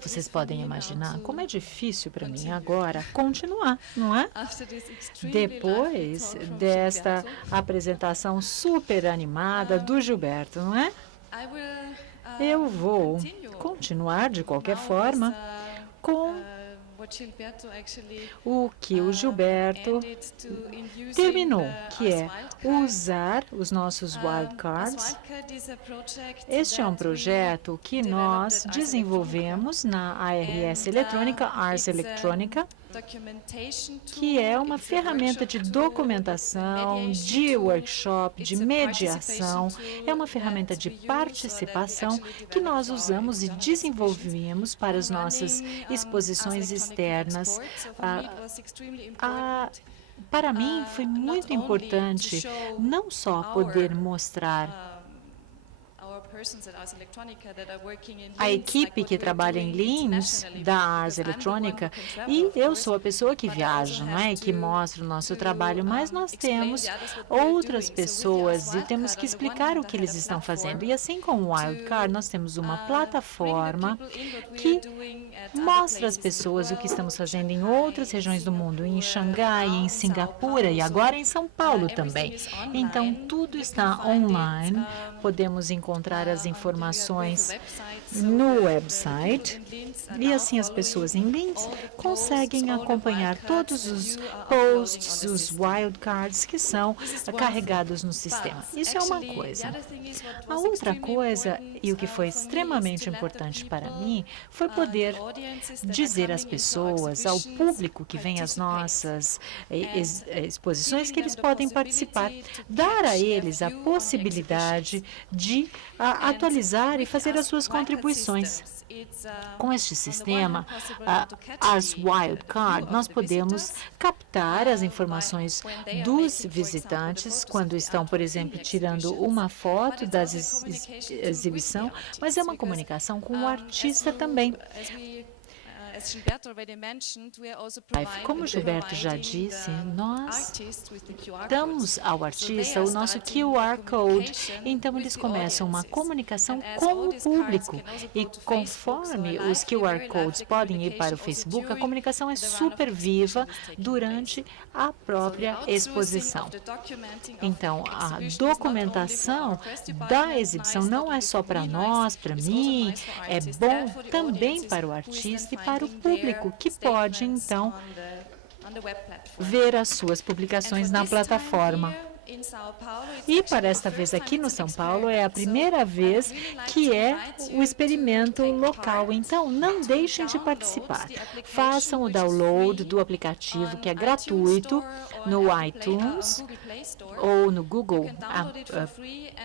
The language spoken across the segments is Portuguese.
Vocês podem imaginar como é difícil para mim agora continuar, não é? Depois desta apresentação super animada do Gilberto, não é? Eu vou continuar de qualquer forma com o que o Gilberto terminou, que é usar os nossos wildcards. Este é um projeto que nós desenvolvemos na ARS Eletrônica, Ars Electronica, que é uma ferramenta de documentação, de workshop, de mediação, é uma ferramenta de participação que nós usamos e desenvolvemos para as nossas exposições externas. Para mim, foi muito importante não só poder mostrar a equipe que trabalha em Linz da Ars Electronica, e eu sou a pessoa que viaja, não é? Que mostra o nosso trabalho, mas nós temos outras pessoas e temos que explicar o que eles estão fazendo. E assim como o Wildcard, nós temos uma plataforma que mostra às pessoas o que estamos fazendo em outras regiões do mundo, em Xangai, em Singapura e agora em São Paulo também. Então, tudo está online, podemos encontrar as informações no website e assim as pessoas em Linz conseguem acompanhar todos os posts, os wildcards que são carregados no sistema. Isso é uma coisa. A outra coisa, e o que foi extremamente importante para mim, foi poder dizer às pessoas, ao público que vem às nossas exposições, que eles podem participar, dar a eles a possibilidade de atualizar e fazer as suas contribuições. Com este sistema, as wildcard, nós podemos captar as informações dos visitantes quando estão, por exemplo, tirando uma foto da exibição, mas é uma comunicação com o artista também. Como o Gilberto já disse, nós damos ao artista o nosso QR Code, então eles começam uma comunicação com o público. E conforme os QR Codes podem ir para o Facebook, a comunicação é super viva durante a própria exposição. Então, a documentação da exibição não é só para nós, para mim, é bom também para o artista e para o público, que pode, então, ver as suas publicações na plataforma. E para esta vez aqui no São Paulo, é a primeira vez que é o experimento local. Então, não deixem de participar. Façam o download do aplicativo, que é gratuito, no iTunes ou no Google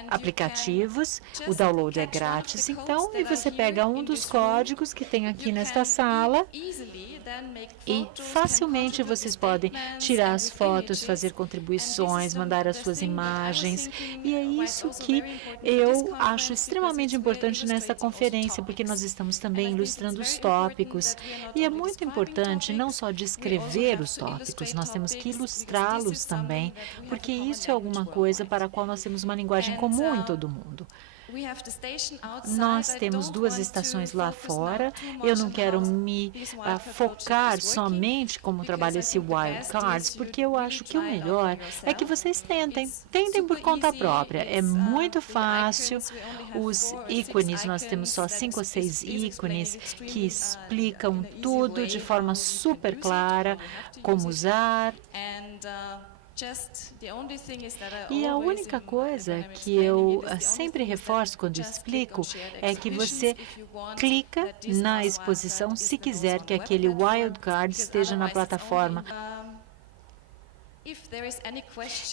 Aplicativos. O download é grátis, então, e você pega um dos códigos que tem aqui nesta sala e facilmente vocês podem tirar as fotos, fazer contribuições, mandar as suas imagens. E é isso que eu acho extremamente importante nesta conferência, porque nós estamos também ilustrando os tópicos. E é muito importante não só descrever os tópicos, nós temos que ilustrá-los também, porque isso é alguma coisa para a qual nós temos uma linguagem comum em todo mundo. Nós temos duas estações lá fora. Eu não quero me focar somente como trabalha esse wildcards, porque eu acho que o melhor é que vocês tentem por conta própria. É muito fácil. Os ícones, nós temos só 5 ou 6 ícones que explicam tudo de forma super clara, como usar. E a única coisa que eu sempre reforço quando explico é que você clica na exposição se quiser que aquele wildcard esteja na plataforma.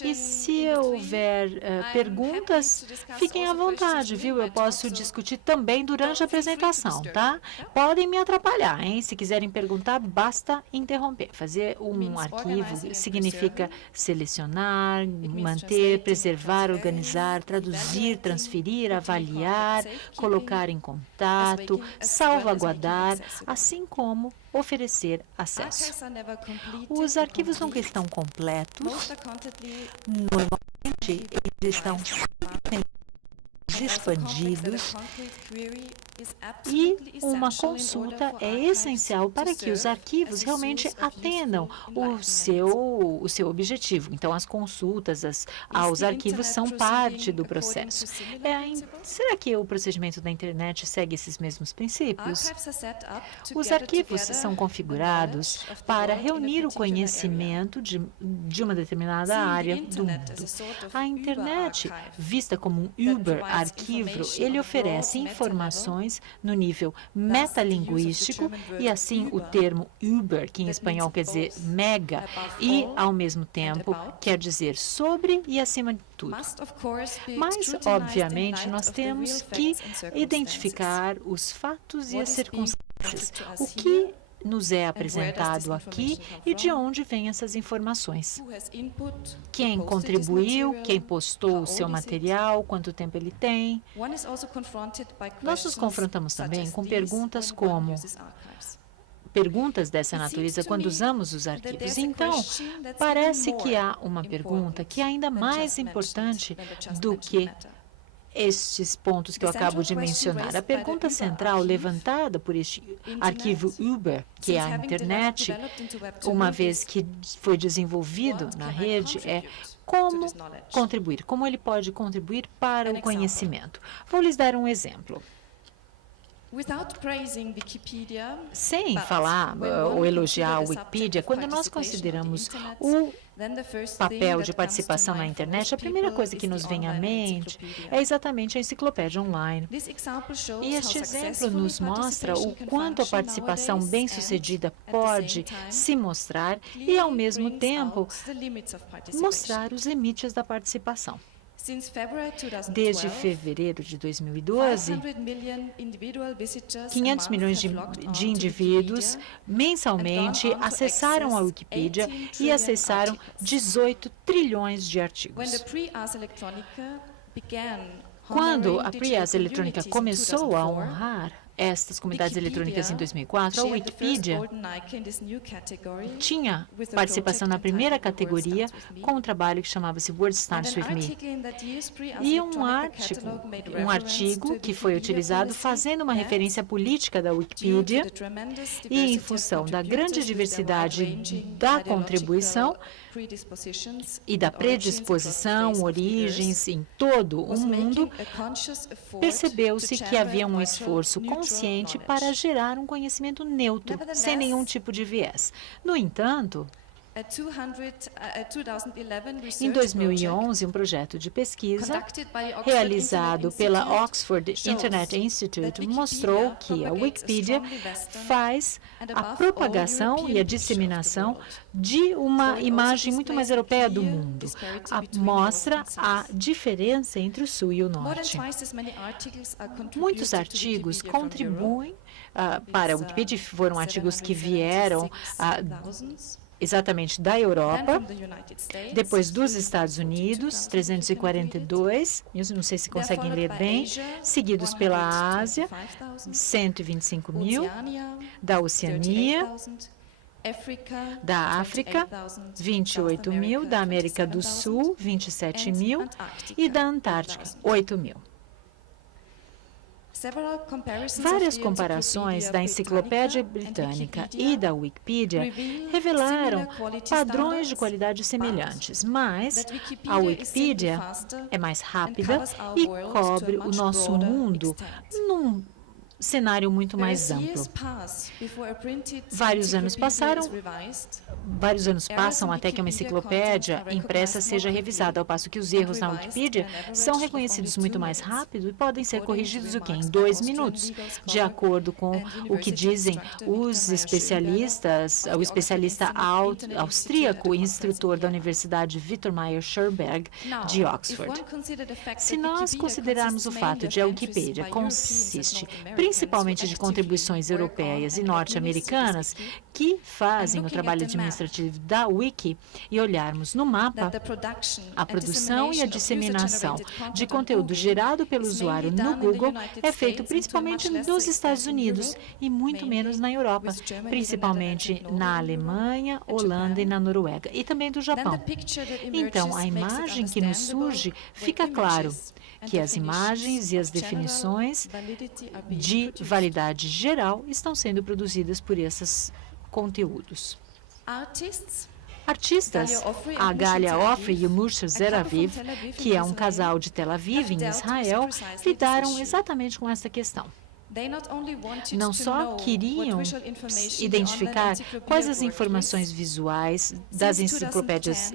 E se houver perguntas, fiquem à vontade, viu? Eu posso discutir também durante a apresentação, tá? Podem me atrapalhar, hein? Se quiserem perguntar, basta interromper. Fazer um arquivo significa selecionar, manter, preservar, organizar, traduzir, transferir, avaliar, colocar em contato, salvaguardar, assim como oferecer acesso. Os arquivos nunca estão completos. Normalmente, eles estão expandidos E uma consulta é essencial para que os arquivos realmente atendam o seu objetivo. Então, as consultas aos arquivos são parte do processo. Será que o procedimento da internet segue esses mesmos princípios? Os arquivos são configurados para reunir o conhecimento de uma determinada área do mundo. A internet, vista como um Uber-arquivo, ele oferece informações no nível metalinguístico e, assim, o termo Uber, que em espanhol quer dizer mega, e, ao mesmo tempo, quer dizer sobre e acima de tudo. Mas, obviamente, nós temos que identificar os fatos e as circunstâncias. O que nos é apresentado aqui e de onde vêm essas informações. Quem contribuiu, quem postou o seu material, quanto tempo ele tem. Nós nos confrontamos também com perguntas como dessa natureza quando usamos os arquivos. Então, parece que há uma pergunta que é ainda mais importante do que estes pontos que eu acabo de mencionar. A pergunta central levantada por este arquivo Uber, que é a internet, uma vez que foi desenvolvido na rede, é como contribuir, como ele pode contribuir para o conhecimento. Vou lhes dar um exemplo. Sem falar ou elogiar a Wikipedia, quando nós consideramos o papel de participação na internet, a primeira coisa que nos vem à mente é exatamente a enciclopédia online. E este exemplo nos mostra o quanto a participação bem-sucedida pode se mostrar e, ao mesmo tempo, mostrar os limites da participação. Desde fevereiro de 2012, 500 milhões de indivíduos mensalmente acessaram a Wikipedia e acessaram 18 trilhões de artigos. Quando a Pre-Ars Eletrônica começou a honrar estas comunidades eletrônicas em 2004, a Wikipedia tinha participação na primeira categoria com um trabalho que chamava-se Word Starts With Me. E um artigo que foi utilizado fazendo uma referência política da Wikipedia e em função da grande diversidade da contribuição e da predisposição, origens em todo o mundo, percebeu-se que havia um esforço consciente para gerar um conhecimento neutro, sem nenhum tipo de viés. No entanto, em 2011, um projeto de pesquisa realizado pela Oxford Internet Institute mostrou que a Wikipedia faz a propagação e a disseminação de uma imagem muito mais europeia do mundo. Mostra a diferença entre o Sul e o Norte. Muitos artigos contribuem para a Wikipedia, foram artigos que vieram exatamente da Europa, depois dos Estados Unidos, 342, não sei se conseguem ler bem, seguidos pela Ásia, 125 mil, da Oceania, da África, 28 mil, da América do Sul, 27 mil, e da Antártica, 8 mil. Várias comparações da Enciclopédia Britânica e da Wikipedia revelaram padrões de qualidade semelhantes, mas a Wikipedia é mais rápida e cobre o nosso mundo num cenário muito mais amplo. Vários anos passam até que uma enciclopédia impressa seja revisada, ao passo que os erros na Wikipedia são reconhecidos muito mais rápido e podem ser corrigidos em 2 minutos, de acordo com o que dizem os especialistas, o especialista austríaco e instrutor da Universidade Victor Meyer Schörberg, de Oxford. Se nós considerarmos o fato de a Wikipedia consiste principalmente de contribuições europeias e norte-americanas que fazem o trabalho administrativo da Wiki e olharmos no mapa a produção e a disseminação de conteúdo gerado pelo usuário no Google é feito principalmente nos Estados Unidos e muito menos na Europa, principalmente na Alemanha, Holanda e na Noruega, e também do Japão. Então, a imagem que nos surge fica claro que as imagens e as definições de validade geral estão sendo produzidas por esses conteúdos. Artistas, a Galia Ofri e o Moshe Zeraviv, que é um casal de Tel Aviv, em Israel, lidaram exatamente com essa questão. Não só queriam identificar quais as informações visuais das enciclopédias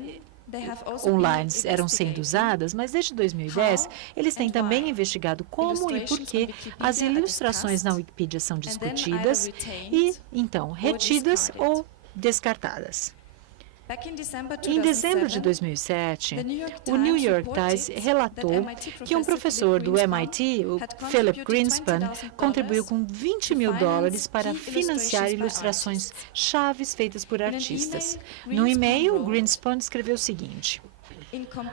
online eram sendo usadas, mas desde 2010 eles têm também investigado como e por que as ilustrações na Wikipedia são discutidas e, então, retidas ou descartadas. Em dezembro de 2007, o New York Times relatou que um professor do MIT, o Philip Greenspan, contribuiu com $20 mil para financiar ilustrações chaves feitas por artistas. No e-mail, Greenspan escreveu o seguinte: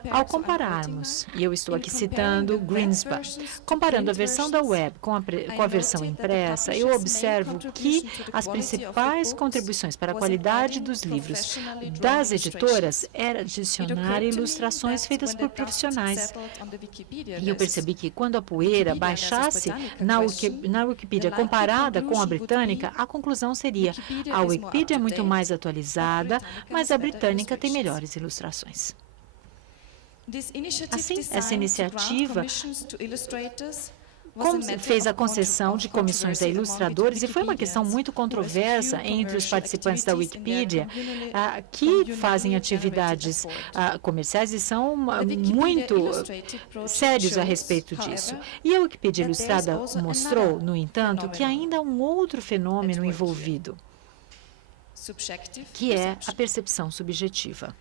ao compararmos, e eu estou aqui citando Greenspan, comparando a versão da web com a versão impressa, eu observo que as principais contribuições para a qualidade dos livros das editoras era adicionar ilustrações feitas por profissionais. E eu percebi que quando a poeira baixasse na Wikipedia comparada com a britânica, a conclusão seria: a Wikipedia é muito mais atualizada, mas a britânica tem melhores ilustrações. Assim, essa iniciativa fez a concessão de comissões a ilustradores e foi uma questão muito controversa entre os participantes da Wikipedia que fazem atividades comerciais e são muito sérios a respeito disso. E a Wikipedia Ilustrada mostrou, no entanto, que ainda há um outro fenômeno envolvido, que é a percepção subjetiva.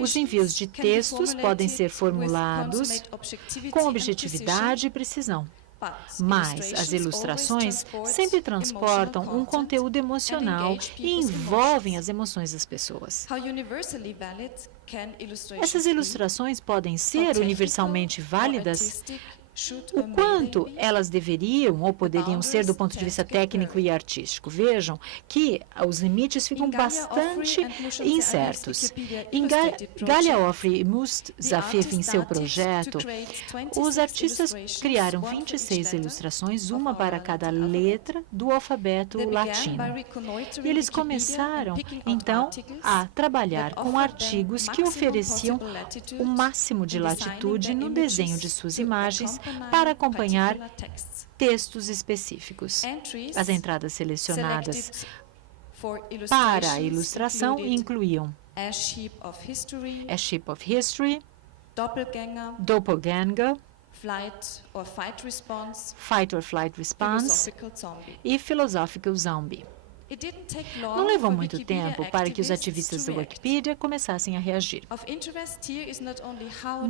Os envios de textos podem ser formulados com objetividade e precisão, mas as ilustrações sempre transportam um conteúdo emocional e envolvem as emoções das pessoas. Essas ilustrações podem ser universalmente válidas? O quanto elas deveriam ou poderiam ser do ponto de vista técnico e artístico? Vejam que os limites ficam bastante incertos. Em Galia Ofri e Moshe Zeraviv, em seu projeto, os artistas criaram 26 ilustrações, uma para cada letra do alfabeto latino. E eles começaram, então, a trabalhar com artigos que ofereciam o máximo de latitude no desenho de suas imagens para acompanhar textos específicos. As entradas selecionadas para a ilustração incluíam A Ship of History, Doppelganger, Fight or Flight Response e Philosophical Zombie. Não levou muito tempo para que os ativistas da Wikipedia começassem a reagir.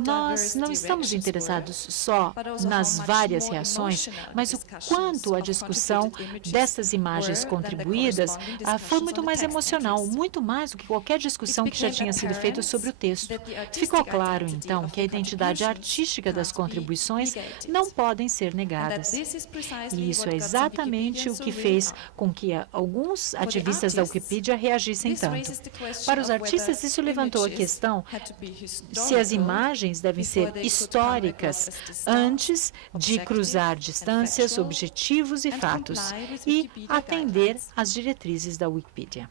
Nós não estamos interessados só nas várias reações, mas o quanto a discussão dessas imagens contribuídas foi muito mais emocional, muito mais do que qualquer discussão que já tinha sido feita sobre o texto. Ficou claro, então, que a identidade artística das contribuições não podem ser negadas. E isso é exatamente o que fez com que alguns ativistas da Wikipedia reagissem tanto. Para os artistas, isso levantou a questão se as imagens devem ser históricas antes de cruzar distâncias, objetivos e fatos e atender às diretrizes da Wikipedia.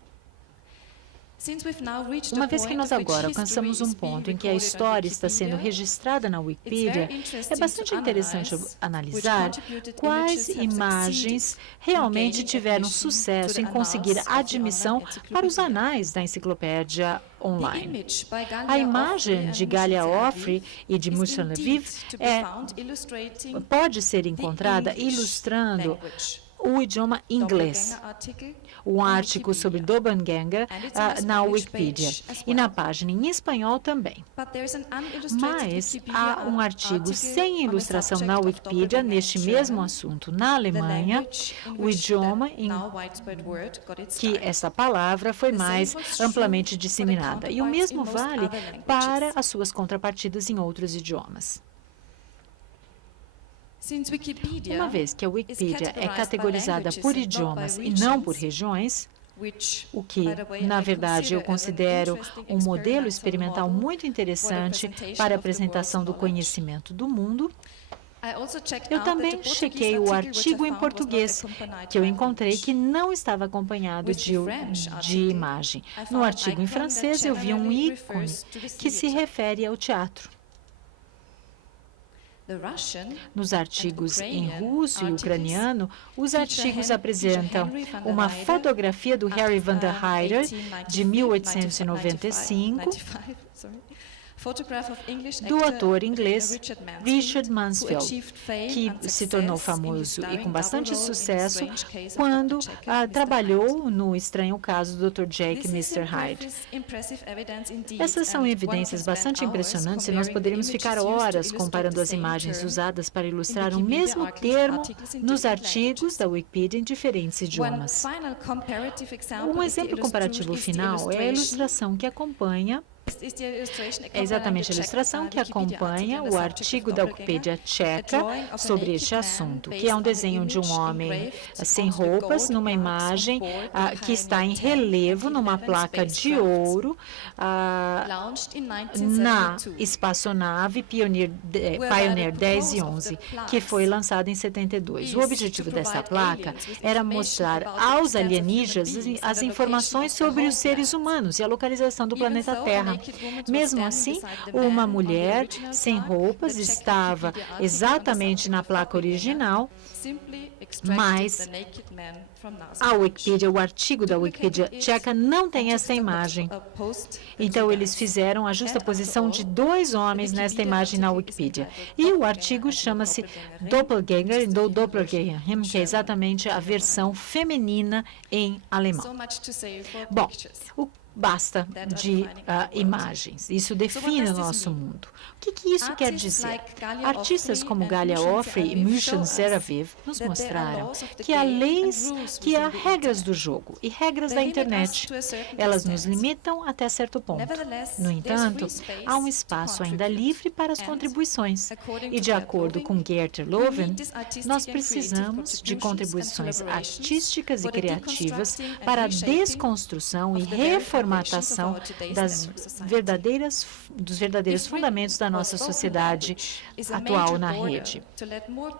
Uma vez que nós agora alcançamos um ponto em que a história está sendo registrada na Wikipedia, é bastante interessante analisar quais imagens realmente tiveram sucesso em conseguir admissão para os anais da enciclopédia online. A imagem de Galia Ofri e de Moshe Zeraviv pode ser encontrada ilustrando o idioma inglês. Um artigo sobre Doppelganger na Wikipedia e na página em espanhol também. Mas há um artigo sem ilustração na Wikipedia neste mesmo assunto na Alemanha, o idioma em que essa palavra foi mais amplamente disseminada. E o mesmo vale para as suas contrapartidas em outros idiomas. Uma vez que a Wikipedia é categorizada por idiomas e não por regiões, o que, na verdade, eu considero um modelo experimental muito interessante para a apresentação do conhecimento do mundo. Eu também chequei o artigo em português, que eu encontrei que não estava acompanhado de imagem. No artigo em francês, eu vi um ícone que se refere ao teatro. Nos artigos em russo e ucraniano, os artigos apresentam uma fotografia do Harry van der Heyder, de 1895, do ator inglês Richard Mansfield, que se tornou famoso e com bastante sucesso quando trabalhou no Estranho Caso do Dr. Jekyll e Mr. Hyde. Essas são evidências bastante impressionantes e nós poderíamos ficar horas comparando as imagens usadas para ilustrar o mesmo termo nos artigos da Wikipedia em diferentes idiomas. Um exemplo comparativo final é a ilustração que acompanha É exatamente a ilustração que acompanha o artigo da Wikipedia tcheca sobre este assunto, que é um desenho de um homem sem roupas, numa imagem que está em relevo numa placa de ouro na espaçonave Pioneer 10 e 11, que foi lançada em 72. O objetivo dessa placa era mostrar aos alienígenas as informações sobre os seres humanos e a localização do planeta Terra. Mesmo assim, uma mulher sem roupas estava exatamente na placa original, mas a Wikipedia, o artigo da Wikipedia tcheca não tem essa imagem. Então, eles fizeram a justaposição de dois homens nesta imagem na Wikipedia. E o artigo chama-se Doppelgänger, do Doppelgänger, que é exatamente a versão feminina em alemão. Bom, basta de imagens. Isso define o nosso mundo. O que isso quer dizer? Artistas como Galia Offrey e Mushan Zeraviv nos mostraram que há regras do jogo e regras da internet. Elas nos limitam até certo ponto. No entanto, há um espaço ainda livre para as contribuições. E, de acordo com Geert Loven, nós precisamos de contribuições artísticas e criativas para a desconstrução e reformatação dos verdadeiros fundamentos da nossa sociedade atual na rede.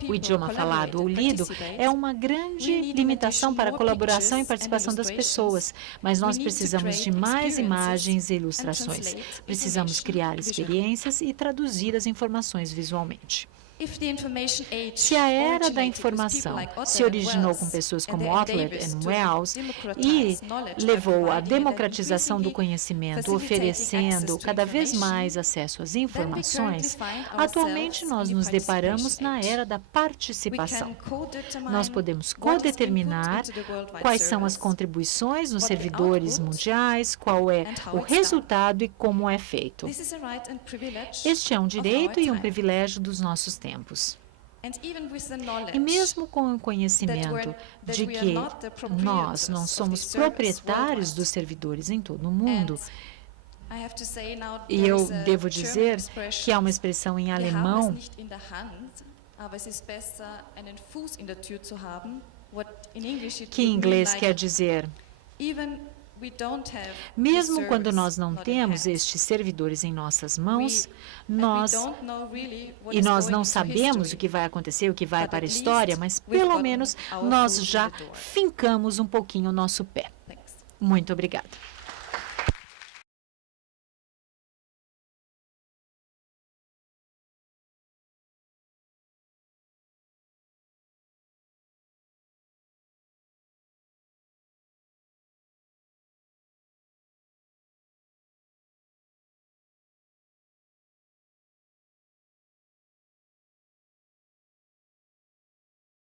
O idioma falado ou lido é uma grande limitação para a colaboração e participação das pessoas, mas nós precisamos de mais imagens e ilustrações. Precisamos criar experiências e traduzir as informações visualmente. Se a era da informação se originou com pessoas como Otler e Wells e levou à democratização do conhecimento, oferecendo cada vez mais acesso às informações, atualmente nós nos deparamos na era da participação. Nós podemos codeterminar quais são as contribuições nos servidores mundiais, qual é o resultado e como é feito. Este é um direito e um privilégio dos nossos tempos. E mesmo com o conhecimento de que nós não somos proprietários dos servidores em todo o mundo, e eu devo dizer que há uma expressão em alemão que em inglês quer dizer: mesmo quando nós não temos estes servidores em nossas mãos, nós não sabemos o que vai acontecer, o que vai para a história, mas pelo menos nós já fincamos um pouquinho o nosso pé. Muito obrigada.